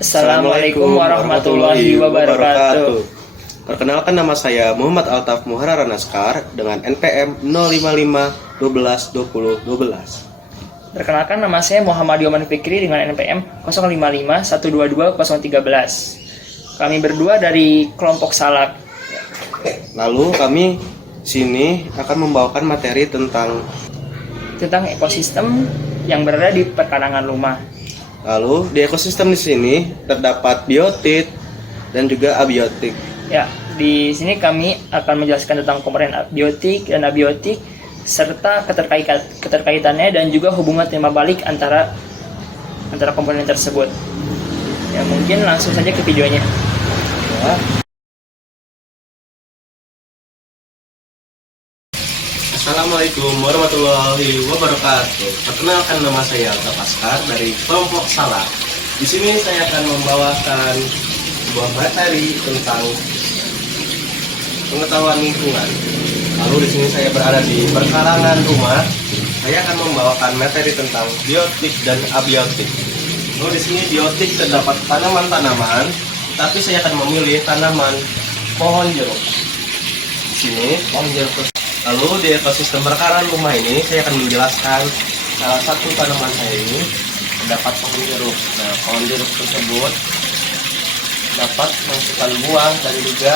Assalamualaikum warahmatullahi wabarakatuh. Perkenalkan, nama saya Muhammad Altaf Muharara Naskar dengan NPM 055 12 20 12. Perkenalkan, nama saya Muhammad Yoman Fikri dengan NPM 055 122 013. Kami berdua dari kelompok Salak. Lalu kami sini akan membawakan materi tentang ekosistem yang berada di perkarangan rumah. Lalu di ekosistem di sini terdapat biotit dan juga abiotik. Ya, di sini kami akan menjelaskan tentang komponen biotik dan abiotik serta keterkaitannya dan juga hubungan timbal balik antara komponen tersebut. Ya, mungkin langsung saja ke videonya. Ya. Assalamualaikum warahmatullahi wabarakatuh. Perkenalkan, nama saya Altaf Askar dari kelompok Salak. Di sini saya akan membawakan sebuah materi tentang pengetahuan lingkungan. Lalu di sini saya berada di perkarangan rumah. Saya akan membawakan materi tentang biotik dan abiotik. Lalu di sini biotik terdapat tanaman-tanaman, tapi saya akan memilih tanaman pohon jeruk. Di sini pohon jeruk. Lalu di ekosistem perkarangan rumah ini saya akan menjelaskan salah satu tanaman saya ini terdapat pohon jeruk. Nah, pohon jeruk tersebut dapat menghasilkan buah dan juga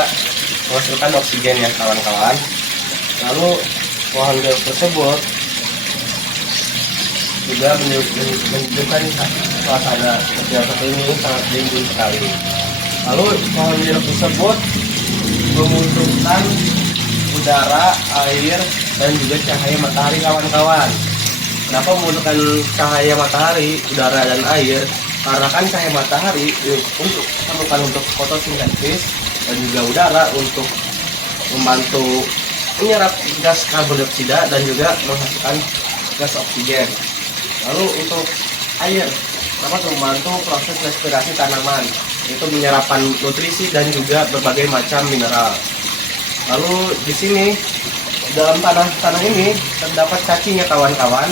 menghasilkan oksigen ya kawan-kawan. Lalu pohon jeruk tersebut juga menunjukkan suasana seperti ini sangat dingin sekali. Lalu pohon jeruk tersebut membutuhkan udara, air, dan juga cahaya matahari kawan-kawan. Kenapa membutuhkan cahaya matahari, udara, dan air? Karena kan cahaya matahari bukan untuk fotosintesis dan juga udara untuk membantu menyerap gas karbon dioksida dan juga menghasilkan gas oksigen. Lalu untuk air dapat membantu proses respirasi tanaman, itu menyerapkan nutrisi dan juga berbagai macam mineral. Lalu di sini dalam tanah ini terdapat cacing ya kawan-kawan.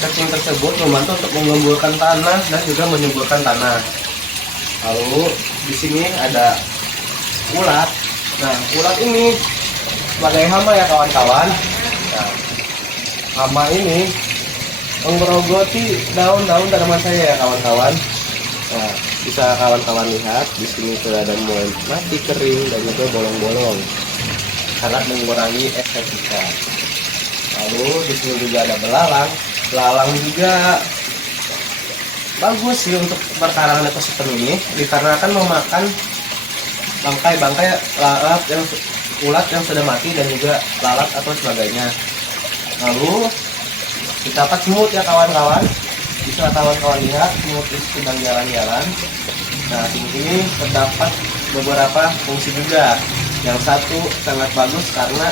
Cacing tersebut membantu untuk mengemburkan tanah dan juga menyuburkan tanah. Lalu di sini ada ulat. Nah, ulat ini sebagai hama ya kawan-kawan. Nah, hama ini menggerogoti daun-daun tanaman saya ya kawan-kawan. Nah, bisa kawan-kawan lihat di sini sudah ada mulai mati kering dan juga bolong-bolong, sangat mengurangi estetika. Lalu di sini juga ada belalang. Belalang juga bagus sih untuk perkarangan ekosistem ini dikarenakan memakan bangkai ulat yang sudah mati dan juga lalat atau sebagainya. Lalu kita dapat semut ya kawan-kawan. Bisa kawan-kawan lihat semut itu sedang jalan-jalan. Nah, semut ini terdapat beberapa fungsi juga. Yang satu sangat bagus karena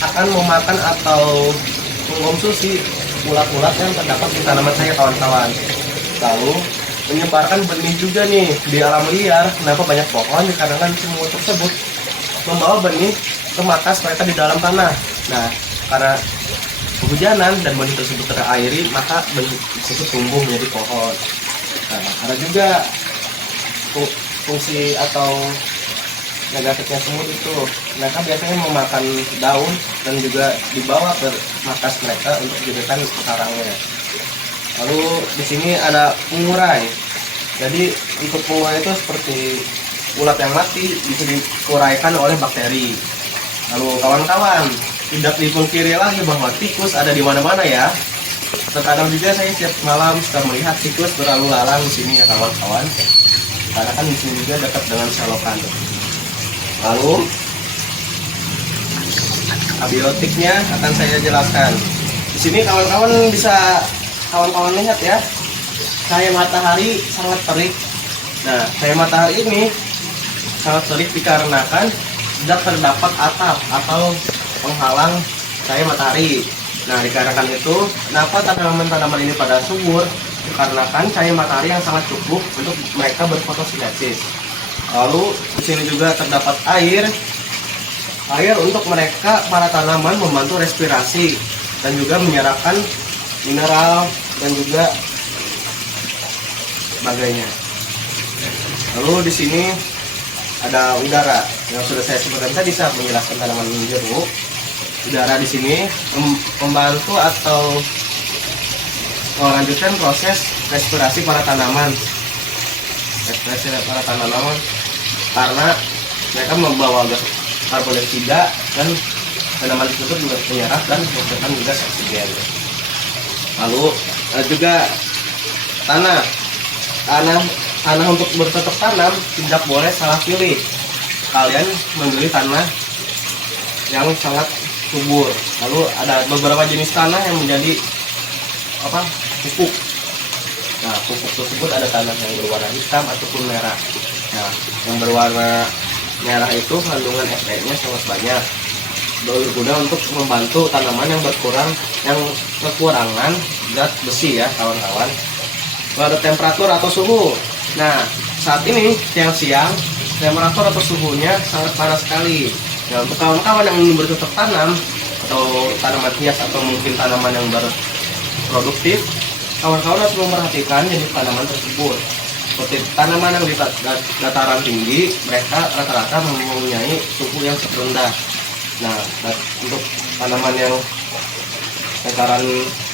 akan memakan atau mengkonsumsi ulat-ulat yang terdapat di tanaman saya kawan-kawan. Lalu menyebarkan benih juga nih di alam liar. Kenapa banyak pohon? Dikarenakan semut tersebut membawa benih ke markas mereka di dalam tanah. Nah, karena kehujanan dan benih tersebut terairi, maka benih tersebut tumbuh menjadi pohon. Nah, ada juga fungsi atau negatifnya semut itu, mereka biasanya memakan daun dan juga dibawa ke markas mereka untuk dijadikan sarangnya. Lalu di sini ada pengurai. Jadi untuk pengurai itu seperti ulat yang mati bisa diuraikan oleh bakteri. Lalu kawan-kawan, tidak dipungkiri lagi bahwa tikus ada di mana-mana ya. Terkadang juga saya setiap malam suka melihat tikus berlalu lalang di sini ya kawan-kawan. Karena kan di sini juga dekat dengan selokan. Lalu abiotiknya akan saya jelaskan. Di sini kawan-kawan bisa kawan-kawan lihat ya, cahaya matahari sangat terik. Nah, cahaya matahari ini sangat terik dikarenakan tidak terdapat atap atau penghalang cahaya matahari. Nah, dikarenakan itu, kenapa tanaman-tanaman ini pada subur? Dikarenakan cahaya matahari yang sangat cukup untuk mereka berfotosintesis. Lalu di sini juga terdapat air untuk mereka para tanaman membantu respirasi dan juga menyerapkan mineral dan juga sebagainya. Lalu di sini ada udara yang sudah saya sebutkan tadi saat menjelaskan tanaman jeruk. Udara di sini membantu atau melanjutkan proses respirasi para tanaman. Respirasi para tanaman karena mereka membawa gas karbon dioksida dan tanaman tersebut juga menyerap dan menghasilkan gas oksigen. Lalu juga tanah untuk bercocok tanam tidak boleh salah pilih. Kalian memilih tanah yang sangat subur. Lalu ada beberapa jenis tanah yang menjadi pupuk. Nah, pupuk tersebut ada tanah yang berwarna hitam ataupun merah. Nah, yang berwarna merah itu kandungan Fe-nya sangat banyak, berguna untuk membantu tanaman yang kekurangan zat besi ya kawan-kawan. Lalu ada temperatur atau suhu. Nah, saat ini siang-siang temperatur atau suhunya sangat panas sekali. Nah, untuk kawan-kawan yang ingin bercocok tanam atau tanaman hias atau mungkin tanaman yang produktif, kawan-kawan harus memperhatikan jenis tanaman tersebut. Seperti tanaman yang di dataran tinggi, mereka rata-rata mempunyai suhu yang cukup rendah. Nah, untuk tanaman yang dataran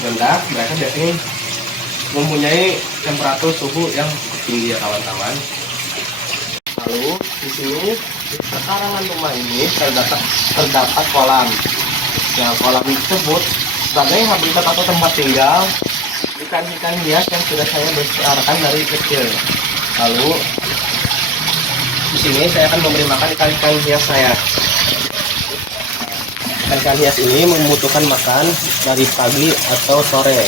rendah, mereka biasanya mempunyai temperatur suhu yang cukup tinggi ya kawan-kawan. Lalu di sini di pekarangan rumah ini terdapat kolam. Nah, kolam tersebut sebagai habitat atau tempat tinggal ikan-ikan hias yang sudah saya besarkan dari kecil. Lalu di sini saya akan memberi makan ikan-ikan hias saya. Ikan-ikan hias ini membutuhkan makan dari pagi atau sore.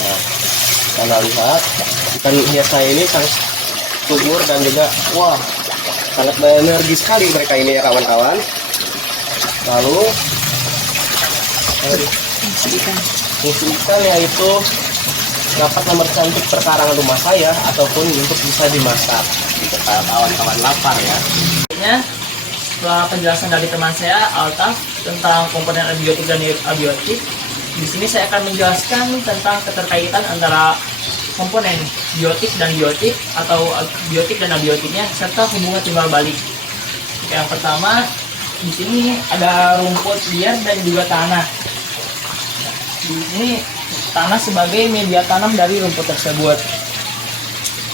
Nah, Anda lihat ikan hias saya ini sangat subur dan juga sangat berenergi sekali mereka ini ya kawan-kawan. Lalu fungsi ikan yaitu dapat mempercantik perkarangan rumah saya ataupun untuk bisa dimasak jika kawan-kawan lapar ya. Setelah penjelasan dari teman saya Altaf tentang komponen abiotik dan abiotik, di sini saya akan menjelaskan tentang keterkaitan antara komponen biotik dan biotik atau biotik dan abiotiknya serta hubungan timbal balik. Yang pertama, di sini ada rumput liar dan juga tanah. Di sini tanah sebagai media tanam dari rumput tersebut.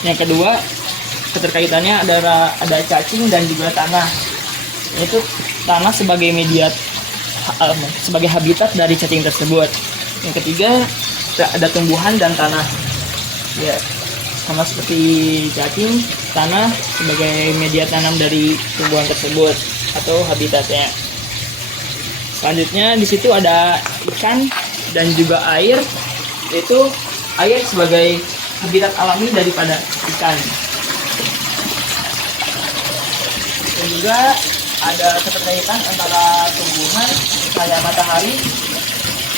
Yang kedua, keterkaitannya ada cacing dan juga tanah. Yaitu tanah sebagai media sebagai habitat dari cacing tersebut. Yang ketiga, ada tumbuhan dan tanah. Ya, sama seperti cacing, tanah sebagai media tanam dari tumbuhan tersebut atau habitatnya. Selanjutnya di situ ada ikan dan juga air, yaitu air sebagai habitat alami daripada ikan. Dan juga ada keterkaitan antara tumbuhan, cahaya matahari,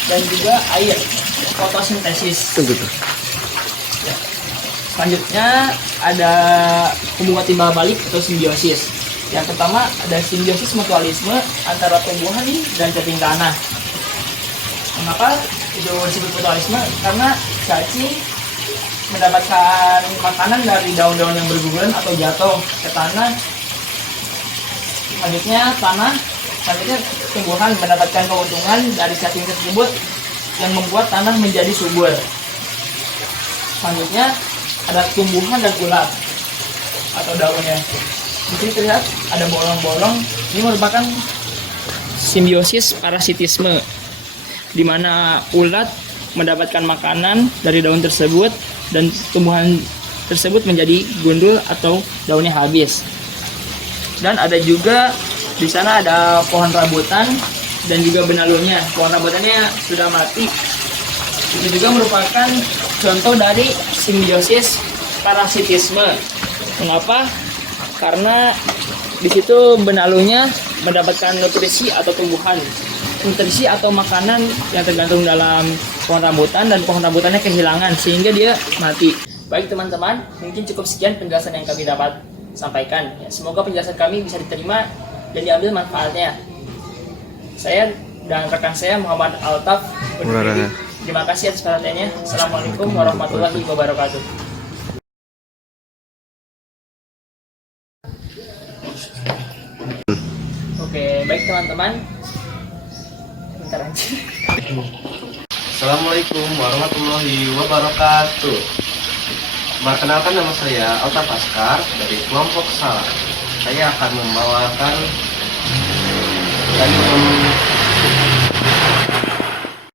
dan juga air, fotosintesis. Selanjutnya ada hubungan timbal balik atau simbiosis. Yang pertama ada simbiosis mutualisme antara tumbuhan dan cacing tanah. Kenapa itu disebut mutualisme? Karena cacing mendapatkan makanan dari daun-daun yang berguguran atau jatuh ke tanah. Selanjutnya tumbuhan mendapatkan keuntungan dari cacing tersebut yang membuat tanah menjadi subur. Selanjutnya ada tumbuhan dan ulat atau daunnya. Di sini terlihat ada bolong-bolong. Ini merupakan simbiosis parasitisme, di mana ulat mendapatkan makanan dari daun tersebut dan tumbuhan tersebut menjadi gundul atau daunnya habis. Dan ada juga di sana ada pohon rambutan dan juga benalunya. Pohon rambutannya sudah mati. Itu juga merupakan contoh dari simbiosis parasitisme. Mengapa? Karena di situ benalunya mendapatkan nutrisi atau nutrisi atau makanan yang tergantung dalam pohon rambutan dan pohon rambutannya kehilangan sehingga dia mati. Baik teman-teman, mungkin cukup sekian penjelasan yang kami dapat sampaikan. Semoga penjelasan kami bisa diterima dan diambil manfaatnya. Saya dan rekan saya Muhammad Altaf undur diri. Terima kasih atas perhatiannya. Assalamualaikum warahmatullahi wabarakatuh. Oke, baik teman-teman. Bentar aja. Assalamualaikum warahmatullahi wabarakatuh. Perkenalkan, nama saya Alta Paskar dari kelompok Salah. Saya akan membawakan dan